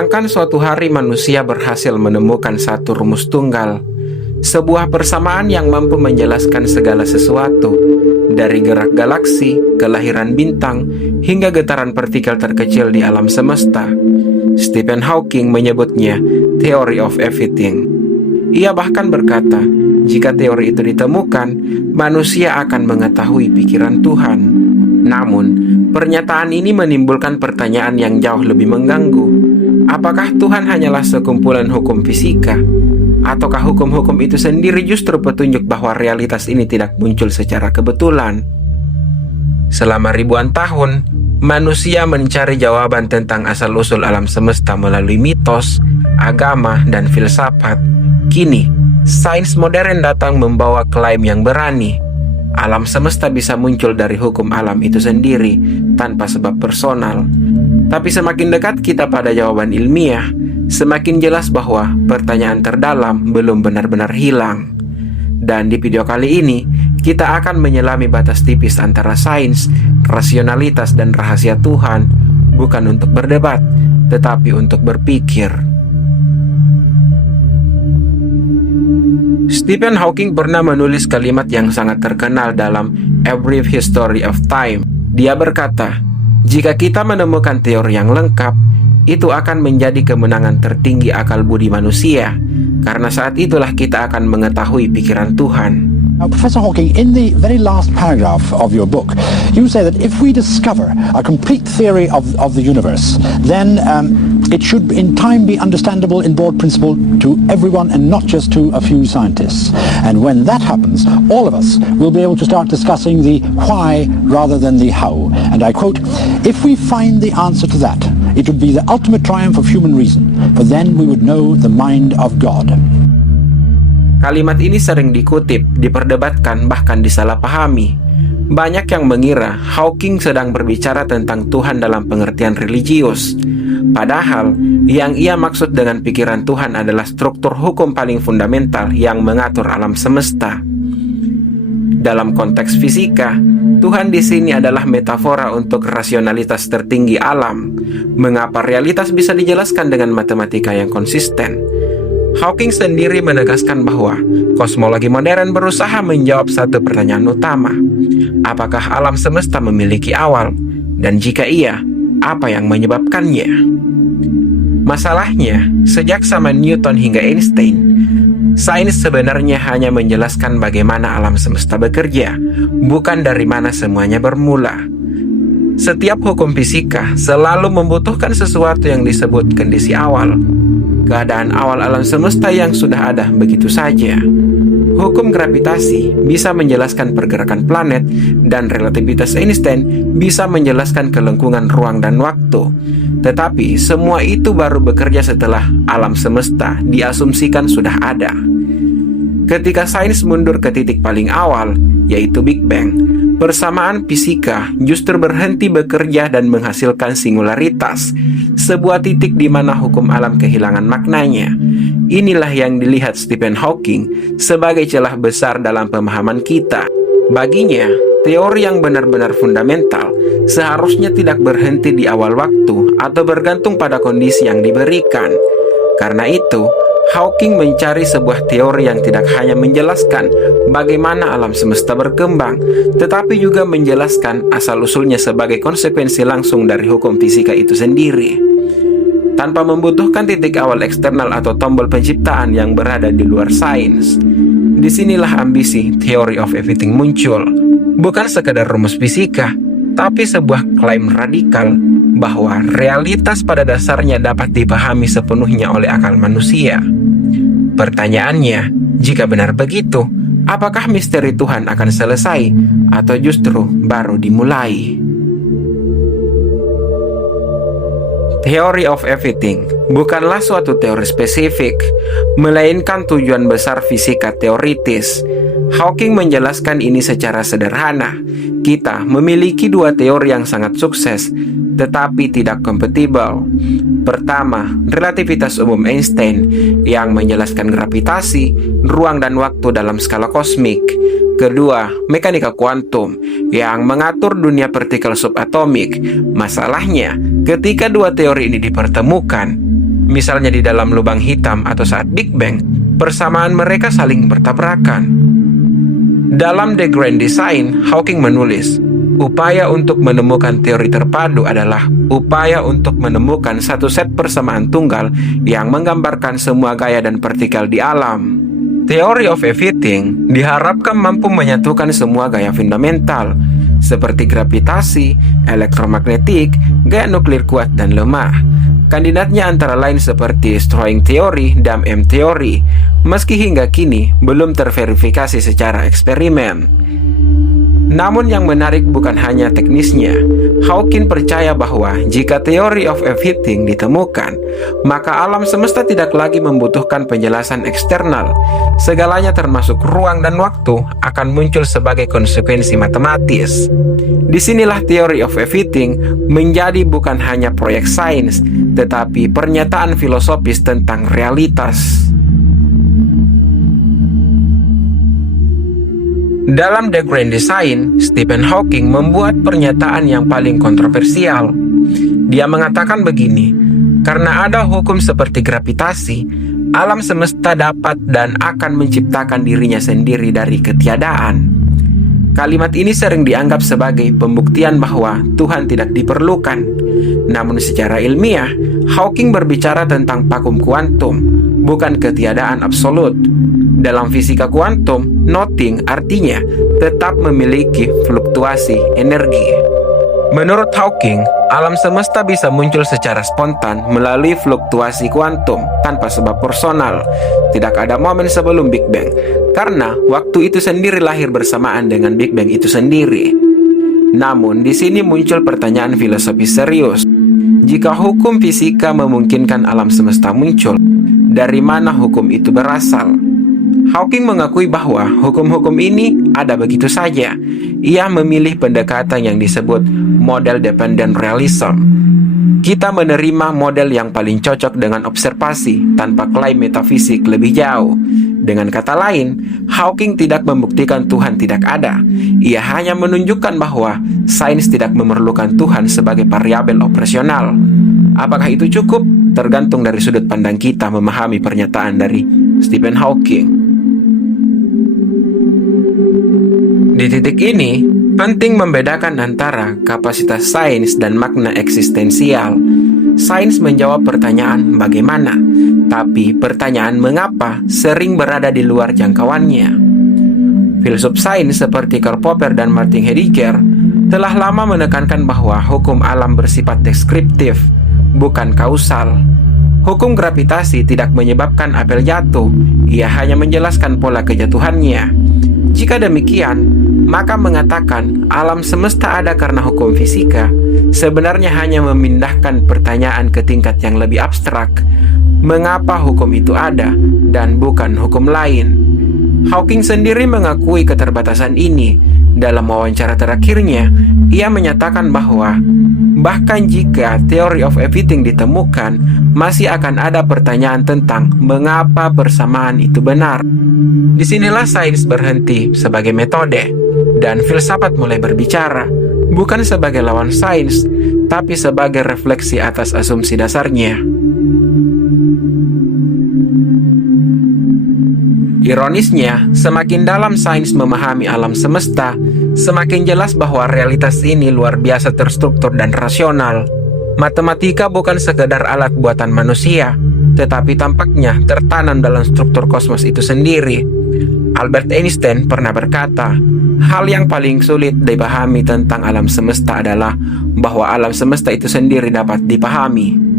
Bayangkan suatu hari manusia berhasil menemukan satu rumus tunggal, sebuah persamaan yang mampu menjelaskan segala sesuatu, dari gerak galaksi, kelahiran bintang, hingga getaran partikel terkecil di alam semesta. Stephen Hawking menyebutnya theory of everything. Ia bahkan berkata, jika teori itu ditemukan, manusia akan mengetahui pikiran Tuhan. Namun, pernyataan ini menimbulkan pertanyaan yang jauh lebih mengganggu. Apakah Tuhan hanyalah sekumpulan hukum fisika? Ataukah hukum-hukum itu sendiri justru petunjuk bahwa realitas ini tidak muncul secara kebetulan? Selama ribuan tahun, manusia mencari jawaban tentang asal-usul alam semesta melalui mitos, agama, dan filsafat. Kini, sains modern datang membawa klaim yang berani. Alam semesta bisa muncul dari hukum alam itu sendiri, tanpa sebab personal. Tapi semakin dekat kita pada jawaban ilmiah, semakin jelas bahwa pertanyaan terdalam belum benar-benar hilang. Dan di video kali ini, kita akan menyelami batas tipis antara sains, rasionalitas, dan rahasia Tuhan, bukan untuk berdebat, tetapi untuk berpikir. Stephen Hawking pernah menulis kalimat yang sangat terkenal dalam A Brief History of Time. Dia berkata, jika kita menemukan teori yang lengkap, itu akan menjadi kemenangan tertinggi akal budi manusia, karena saat itulah kita akan mengetahui pikiran Tuhan. Now, Professor Hawking, in the very last paragraph of your book, you say that if we discover a complete theory of the universe, then it should in time be understandable in broad principle to everyone and not just to a few scientists. And when that happens, all of us will be able to start discussing the why rather than the how. And I quote, "If we find the answer to that, it would be the ultimate triumph of human reason, for then we would know the mind of God." Kalimat ini sering dikutip, diperdebatkan, bahkan disalahpahami. Banyak yang mengira Hawking sedang berbicara tentang Tuhan dalam pengertian religius. Padahal, yang ia maksud dengan pikiran Tuhan adalah struktur hukum paling fundamental yang mengatur alam semesta. Dalam konteks fisika, Tuhan di sini adalah metafora untuk rasionalitas tertinggi alam. Mengapa realitas bisa dijelaskan dengan matematika yang konsisten? Hawking sendiri menegaskan bahwa kosmologi modern berusaha menjawab satu pertanyaan utama. Apakah alam semesta memiliki awal? Dan jika iya, apa yang menyebabkannya? Masalahnya, sejak zaman Newton hingga Einstein, sains sebenarnya hanya menjelaskan bagaimana alam semesta bekerja, bukan dari mana semuanya bermula. Setiap hukum fisika selalu membutuhkan sesuatu yang disebut kondisi awal. Keadaan awal alam semesta yang sudah ada begitu saja. Hukum gravitasi bisa menjelaskan pergerakan planet, dan relativitas Einstein bisa menjelaskan kelengkungan ruang dan waktu. Tetapi semua itu baru bekerja setelah alam semesta diasumsikan sudah ada. Ketika sains mundur ke titik paling awal, yaitu Big Bang, persamaan fisika justru berhenti bekerja dan menghasilkan singularitas, sebuah titik di mana hukum alam kehilangan maknanya. Inilah yang dilihat Stephen Hawking sebagai celah besar dalam pemahaman kita. Baginya, teori yang benar-benar fundamental seharusnya tidak berhenti di awal waktu atau bergantung pada kondisi yang diberikan. Karena itu, Hawking mencari sebuah teori yang tidak hanya menjelaskan bagaimana alam semesta berkembang, tetapi juga menjelaskan asal-usulnya sebagai konsekuensi langsung dari hukum fisika itu sendiri. Tanpa membutuhkan titik awal eksternal atau tombol penciptaan yang berada di luar sains. Disinilah ambisi theory of everything muncul. Bukan sekadar rumus fisika, tapi sebuah klaim radikal bahwa realitas pada dasarnya dapat dipahami sepenuhnya oleh akal manusia. Pertanyaannya, jika benar begitu, apakah misteri Tuhan akan selesai atau justru baru dimulai? Theory of everything bukanlah suatu teori spesifik, melainkan tujuan besar fisika teoritis. Hawking menjelaskan ini secara sederhana. Kita memiliki dua teori yang sangat sukses, tetapi tidak kompatibel. Pertama, relativitas umum Einstein yang menjelaskan gravitasi, ruang dan waktu dalam skala kosmik. Kedua, mekanika kuantum yang mengatur dunia partikel subatomik. Masalahnya, ketika dua teori ini dipertemukan, misalnya di dalam lubang hitam atau saat Big Bang, persamaan mereka saling bertabrakan. Dalam The Grand Design, Hawking menulis, upaya untuk menemukan teori terpadu adalah upaya untuk menemukan satu set persamaan tunggal yang menggambarkan semua gaya dan partikel di alam. Theory of everything diharapkan mampu menyatukan semua gaya fundamental, seperti gravitasi, elektromagnetik, gaya nuklir kuat dan lemah. Kandidatnya antara lain seperti string theory dan M theory, meski hingga kini belum terverifikasi secara eksperimen. Namun yang menarik bukan hanya teknisnya. Hawking percaya bahwa jika theory of everything ditemukan, maka alam semesta tidak lagi membutuhkan penjelasan eksternal. Segalanya termasuk ruang dan waktu akan muncul sebagai konsekuensi matematis. Disinilah theory of everything menjadi bukan hanya proyek sains, tetapi pernyataan filosofis tentang realitas. Dalam The Grand Design, Stephen Hawking membuat pernyataan yang paling kontroversial. Dia mengatakan begini, karena ada hukum seperti gravitasi, alam semesta dapat dan akan menciptakan dirinya sendiri dari ketiadaan. Kalimat ini sering dianggap sebagai pembuktian bahwa Tuhan tidak diperlukan. Namun secara ilmiah, Hawking berbicara tentang vakum kuantum, bukan ketiadaan absolut. Dalam fisika kuantum, nothing artinya tetap memiliki fluktuasi energi. Menurut Hawking, alam semesta bisa muncul secara spontan melalui fluktuasi kuantum tanpa sebab personal. Tidak ada momen sebelum Big Bang, karena waktu itu sendiri lahir bersamaan dengan Big Bang itu sendiri. Namun, di sini muncul pertanyaan filosofis serius. Jika hukum fisika memungkinkan alam semesta muncul, dari mana hukum itu berasal? Hawking mengakui bahwa hukum-hukum ini ada begitu saja. Ia memilih pendekatan yang disebut model dependent realism. Kita menerima model yang paling cocok dengan observasi tanpa klaim metafisik lebih jauh. Dengan kata lain, Hawking tidak membuktikan Tuhan tidak ada. Ia hanya menunjukkan bahwa sains tidak memerlukan Tuhan sebagai variabel operasional. Apakah itu cukup? Tergantung dari sudut pandang kita memahami pernyataan dari Stephen Hawking. Di titik ini, penting membedakan antara kapasitas sains dan makna eksistensial. Sains menjawab pertanyaan bagaimana, tapi pertanyaan mengapa sering berada di luar jangkauannya. Filsuf sains seperti Karl Popper dan Martin Heidegger telah lama menekankan bahwa hukum alam bersifat deskriptif, bukan kausal. Hukum gravitasi tidak menyebabkan apel jatuh, ia hanya menjelaskan pola kejatuhannya. Jika demikian, maka mengatakan alam semesta ada karena hukum fisika sebenarnya hanya memindahkan pertanyaan ke tingkat yang lebih abstrak. Mengapa hukum itu ada dan bukan hukum lain? Hawking sendiri mengakui keterbatasan ini. Dalam wawancara terakhirnya, ia menyatakan bahwa bahkan jika theory of everything ditemukan, masih akan ada pertanyaan tentang mengapa persamaan itu benar. Disinilah sains berhenti sebagai metode, dan filsafat mulai berbicara, bukan sebagai lawan sains, tapi sebagai refleksi atas asumsi dasarnya. Ironisnya, semakin dalam sains memahami alam semesta, semakin jelas bahwa realitas ini luar biasa terstruktur dan rasional. Matematika bukan sekedar alat buatan manusia, tetapi tampaknya tertanam dalam struktur kosmos itu sendiri. Albert Einstein pernah berkata, hal yang paling sulit dipahami tentang alam semesta adalah bahwa alam semesta itu sendiri dapat dipahami.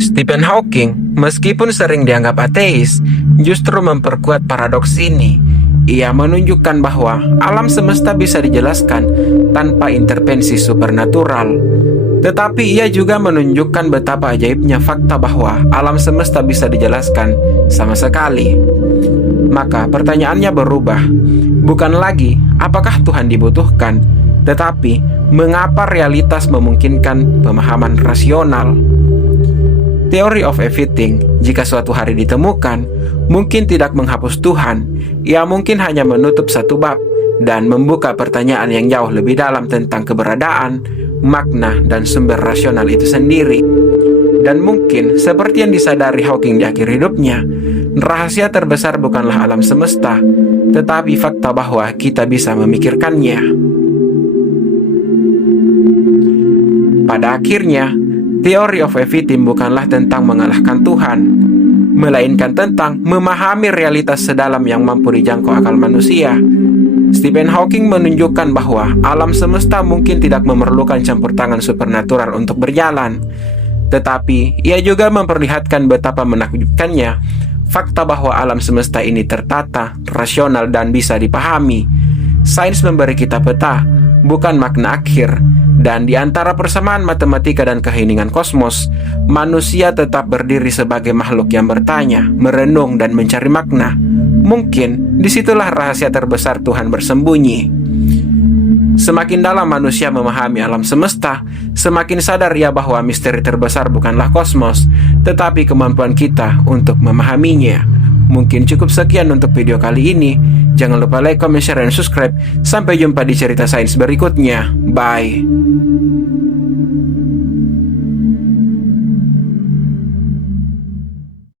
Stephen Hawking, meskipun sering dianggap ateis, justru memperkuat paradoks ini. Ia menunjukkan bahwa alam semesta bisa dijelaskan tanpa intervensi supernatural. Tetapi ia juga menunjukkan betapa ajaibnya fakta bahwa alam semesta bisa dijelaskan sama sekali. Maka pertanyaannya berubah. Bukan lagi apakah Tuhan dibutuhkan, tetapi mengapa realitas memungkinkan pemahaman rasional. Theory of everything, jika suatu hari ditemukan, mungkin tidak menghapus Tuhan. Ia mungkin hanya menutup satu bab dan membuka pertanyaan yang jauh lebih dalam tentang keberadaan, makna, dan sumber rasional itu sendiri. Dan mungkin seperti yang disadari Hawking di akhir hidupnya, rahasia terbesar bukanlah alam semesta, tetapi fakta bahwa kita bisa memikirkannya. Pada akhirnya, Theory of Everything bukanlah tentang mengalahkan Tuhan, melainkan tentang memahami realitas sedalam yang mampu dijangkau akal manusia. Stephen Hawking menunjukkan bahwa alam semesta mungkin tidak memerlukan campur tangan supernatural untuk berjalan, tetapi ia juga memperlihatkan betapa menakjubkannya fakta bahwa alam semesta ini tertata, rasional, dan bisa dipahami. Sains memberi kita peta, bukan makna akhir, dan di antara persamaan matematika dan keheningan kosmos, manusia tetap berdiri sebagai makhluk yang bertanya, merenung, dan mencari makna. Mungkin disitulah rahasia terbesar Tuhan bersembunyi. Semakin dalam manusia memahami alam semesta, semakin sadar ia bahwa misteri terbesar bukanlah kosmos, tetapi kemampuan kita untuk memahaminya. Mungkin cukup sekian untuk video kali ini. Jangan lupa like, comment, share, dan subscribe. Sampai jumpa di cerita sains berikutnya. Bye.